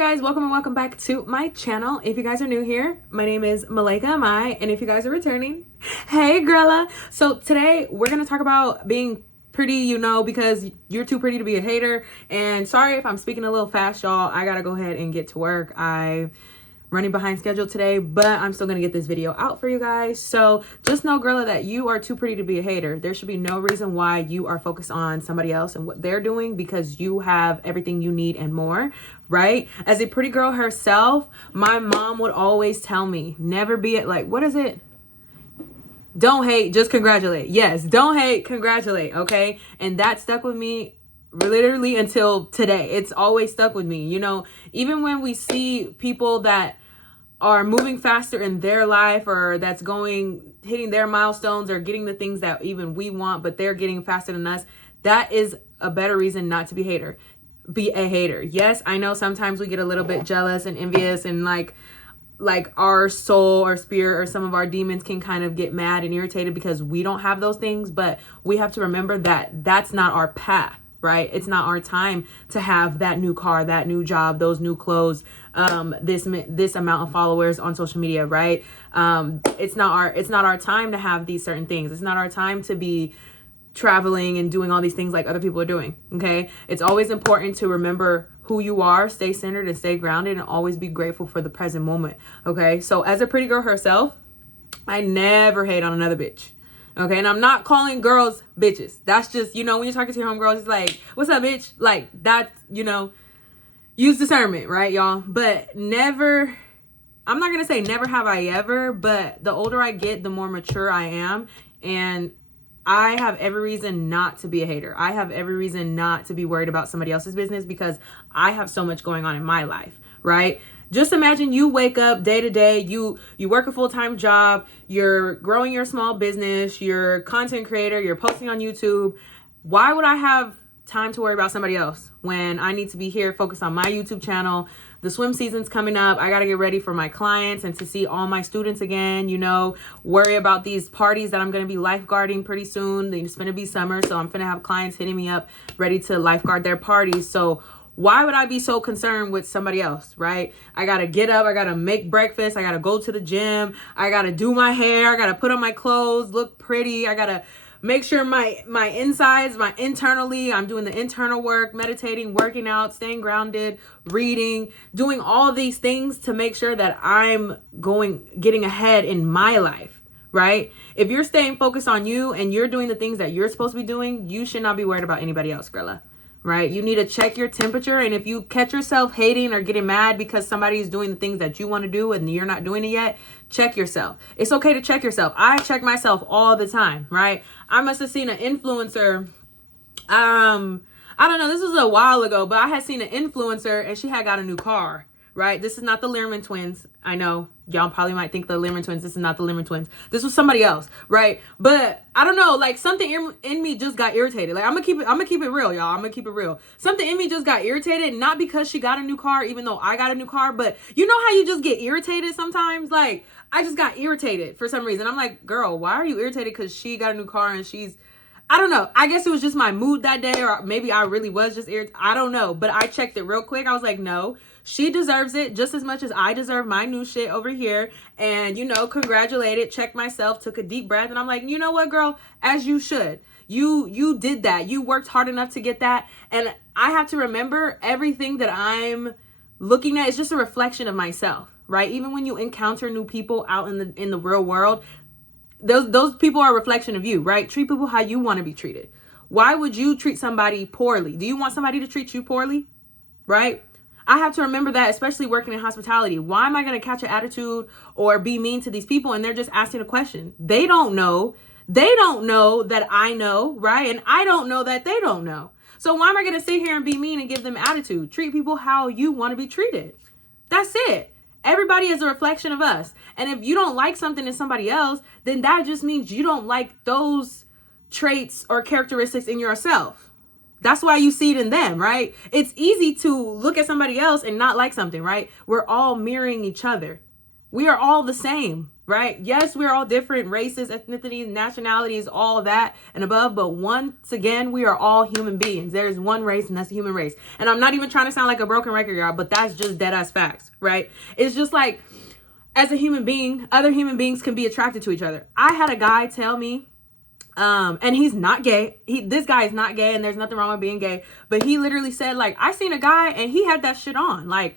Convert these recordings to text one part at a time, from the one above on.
guys, welcome and welcome back to my channel. If you guys are new here, my name is Malaika Amai, and if you guys are returning, hey girla. So today we're gonna talk about being pretty, because you're too pretty to be a hater. And sorry if I'm speaking a little fast, y'all. I gotta go ahead and get to work. I'm running behind schedule today, but I'm still gonna get this video out for you guys. So just know, girla, that you are too pretty to be a hater. There should be no reason why you are focused on somebody else and what they're doing, because you have everything you need and more, right? As a pretty girl herself, my mom would always tell me, never be it, like, what is it? Don't hate, just congratulate. Yes, don't hate, congratulate, okay? And that stuck with me literally until today. It's always stuck with me. Even when we see people that are moving faster in their life, or that's hitting their milestones, or getting the things that even we want, but they're getting faster than us, that is a better reason not to be a hater. Yes, I know sometimes we get a little bit jealous and envious, and like our soul or spirit or some of our demons can kind of get mad and irritated because we don't have those things. But we have to remember that that's not our path, right? It's not our time to have that new car, that new job, those new clothes, this amount of followers on social media, right? It's not our time to have these certain things. It's not our time to be traveling and doing all these things like other people are doing. Okay. It's always important to remember who you are, stay centered and stay grounded, and always be grateful for the present moment. Okay. So as a pretty girl herself, I never hate on another bitch. Okay. And I'm not calling girls bitches. That's just, when you're talking to your homegirls, it's like, what's up, bitch? Like that, use discernment, right, y'all? But never, I'm not going to say never have I ever, but the older I get, the more mature I am. And I have every reason not to be a hater. I have every reason not to be worried about somebody else's business, because I have so much going on in my life, right? Just imagine you wake up day to day, you work a full-time job, you're growing your small business, you're a content creator, you're posting on YouTube. Why would I have time to worry about somebody else when I need to be here focused on my YouTube channel? The swim season's coming up. I got to get ready for my clients and to see all my students again, worry about these parties that I'm going to be lifeguarding pretty soon. It's going to be summer, so I'm going to have clients hitting me up ready to lifeguard their parties. So why would I be so concerned with somebody else, right? I got to get up. I got to make breakfast. I got to go to the gym. I got to do my hair. I got to put on my clothes, look pretty. I got to make sure my insides, internally, I'm doing the internal work, meditating, working out, staying grounded, reading, doing all these things to make sure that I'm getting ahead in my life, right? If you're staying focused on you and you're doing the things that you're supposed to be doing, you should not be worried about anybody else, girla, right? You need to check your temperature. And if you catch yourself hating or getting mad because somebody is doing the things that you want to do and you're not doing it yet, check yourself. It's okay to check yourself. I check myself all the time, right? I must have seen an influencer. I don't know. This was a while ago, but I had seen an influencer and she had got a new car, right? This is not the Learman twins. I know y'all probably might think the Learman twins. This is not the Learman twins. This was somebody else, right? But I don't know, like something in me just got irritated. Like I'm gonna keep it real, y'all. I'm gonna keep it real. Something in me just got irritated, not because she got a new car, even though I got a new car, but you know how you just get irritated sometimes? Like I just got irritated for some reason. I'm like, girl, why are you irritated? Because she got a new car and I don't know. I guess it was just my mood that day, or maybe I really was just irritated. I don't know. But I checked it real quick. I was like, no, she deserves it just as much as I deserve my new shit over here. And, congratulated, checked myself, took a deep breath. And I'm like, you know what, girl, as you should. You did that. You worked hard enough to get that. And I have to remember everything that I'm looking at is just a reflection of myself, right? Even when you encounter new people out in the real world, those people are a reflection of you, right? Treat people how you want to be treated. Why would you treat somebody poorly? Do you want somebody to treat you poorly? Right? I have to remember that, especially working in hospitality. Why am I going to catch an attitude or be mean to these people and they're just asking a question? They don't know. They don't know that I know, right? And I don't know that they don't know. So why am I going to sit here and be mean and give them attitude? Treat people how you want to be treated. That's it. Everybody is a reflection of us. And if you don't like something in somebody else, then that just means you don't like those traits or characteristics in yourself. That's why you see it in them, right? It's easy to look at somebody else and not like something, right? We're all mirroring each other. We are all the same, right? Yes, we're all different races, ethnicities, nationalities, all of that and above. But once again, we are all human beings. There's one race, and that's the human race. And I'm not even trying to sound like a broken record, y'all, but that's just dead ass facts, right? It's just like, as a human being, other human beings can be attracted to each other. I had a guy tell me, and he's not gay. This guy is not gay, and there's nothing wrong with being gay. But he literally said, like, I seen a guy and he had that shit on. Like,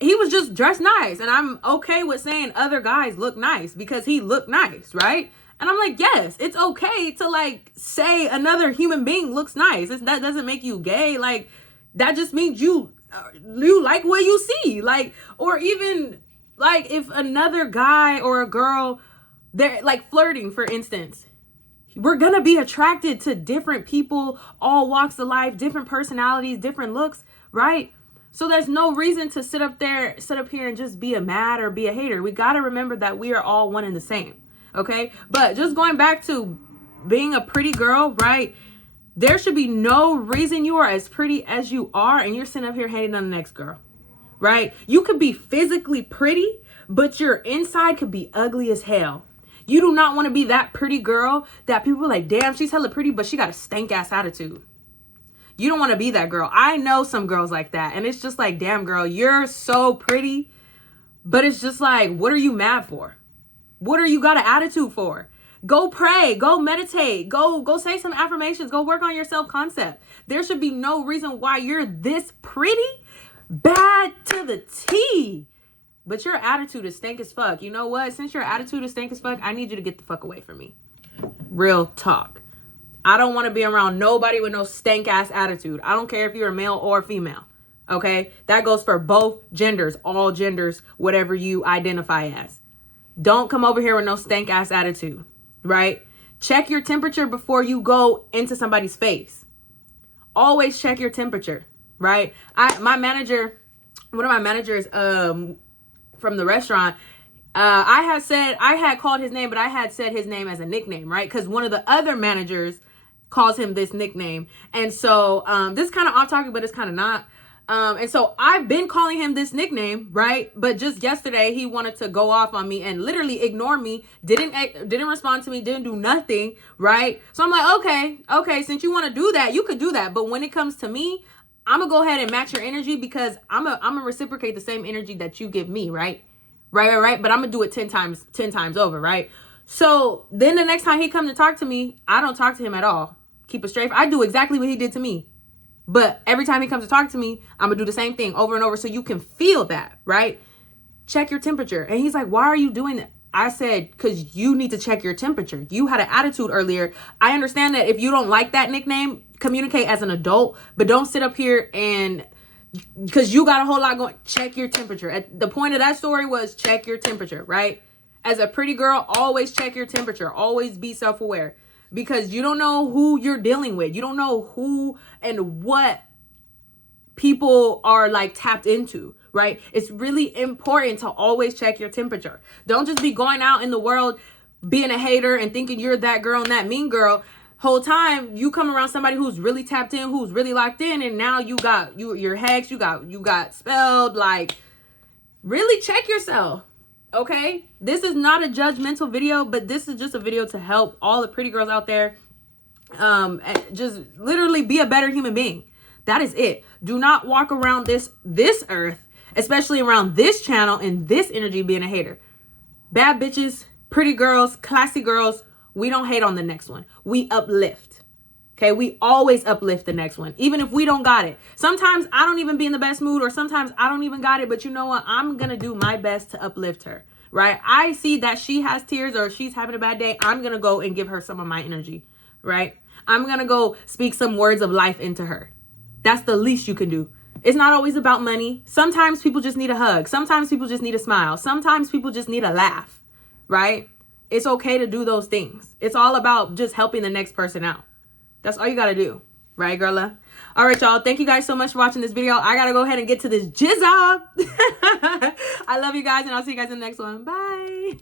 he was just dressed nice. And I'm okay with saying other guys look nice because he looked nice, right? And I'm like, yes, it's okay to like say another human being looks nice. That doesn't make you gay. Like, that just means you like what you see. Like, or even like if another guy or a girl, they're like flirting, for instance, we're going to be attracted to different people, all walks of life, different personalities, different looks, right? So there's no reason to sit up here and just be a mad or be a hater. We got to remember that we are all one and the same. Okay. But just going back to being a pretty girl, right? There should be no reason you are as pretty as you are and you're sitting up here hating on the next girl, right? You could be physically pretty, but your inside could be ugly as hell. You do not want to be that pretty girl that people are like, damn, she's hella pretty, but she got a stank ass attitude. You don't want to be that girl. I know some girls like that. And it's just like, damn, girl, you're so pretty. But it's just like, what are you mad for? What are you got an attitude for? Go pray. Go meditate. Go say some affirmations. Go work on your self-concept. There should be no reason why you're this pretty. Bad to the T. But your attitude is stank as fuck. You know what? Since your attitude is stank as fuck, I need you to get the fuck away from me. Real talk. I don't want to be around nobody with no stank ass attitude. I don't care if you're a male or female. Okay? That goes for both genders, all genders, whatever you identify as. Don't come over here with no stank ass attitude, right? Check your temperature before you go into somebody's face. Always check your temperature, right? One of my managers from the restaurant, I had called his name, but I had said his name as a nickname, right? Because one of the other managers calls him this nickname. And so this is kind of off topic, but it's kind of not. And so I've been calling him this nickname, right? But just yesterday, he wanted to go off on me and literally ignore me, didn't respond to me, didn't do nothing, right? So I'm like, okay, since you want to do that, you could do that. But when it comes to me, I'm gonna go ahead and match your energy because I'm gonna reciprocate the same energy that you give me, right? Right. But I'm gonna do it 10 times over, right? So then the next time he comes to talk to me, I don't talk to him at all. Keep it straight. I do exactly what he did to me. But every time he comes to talk to me, I'm gonna do the same thing over and over so you can feel that, right? Check your temperature. And he's like, why are you doing that? I said, because you need to check your temperature. You had an attitude earlier. I understand that if you don't like that nickname, communicate as an adult, but don't sit up here and because you got a whole lot going. Check your temperature. The point of that story was check your temperature, right? As a pretty girl, always check your temperature. Always be self-aware because you don't know who you're dealing with. You don't know who and what people are like tapped into, right? It's really important to always check your temperature. Don't just be going out in the world being a hater and thinking you're that girl and that mean girl. Whole time you come around somebody who's really tapped in, who's really locked in, and now you got your hex, you got spelled. Like, really check yourself. Okay, this is not a judgmental video, but this is just a video to help all the pretty girls out there just literally be a better human being. That is it. Do not walk around this earth, especially around this channel and this energy being a hater. Bad bitches, pretty girls, classy girls, we don't hate on the next one. We uplift. Okay, we always uplift the next one, even if we don't got it. Sometimes I don't even be in the best mood, or sometimes I don't even got it, but you know what? I'm going to do my best to uplift her, right? I see that she has tears or she's having a bad day. I'm going to go and give her some of my energy, right? I'm going to go speak some words of life into her. That's the least you can do. It's not always about money. Sometimes people just need a hug. Sometimes people just need a smile. Sometimes people just need a laugh, right? It's okay to do those things. It's all about just helping the next person out. That's all you got to do. Right, girla? All right, y'all. Thank you guys so much for watching this video. I got to go ahead and get to this jizz up. I love you guys, and I'll see you guys in the next one. Bye.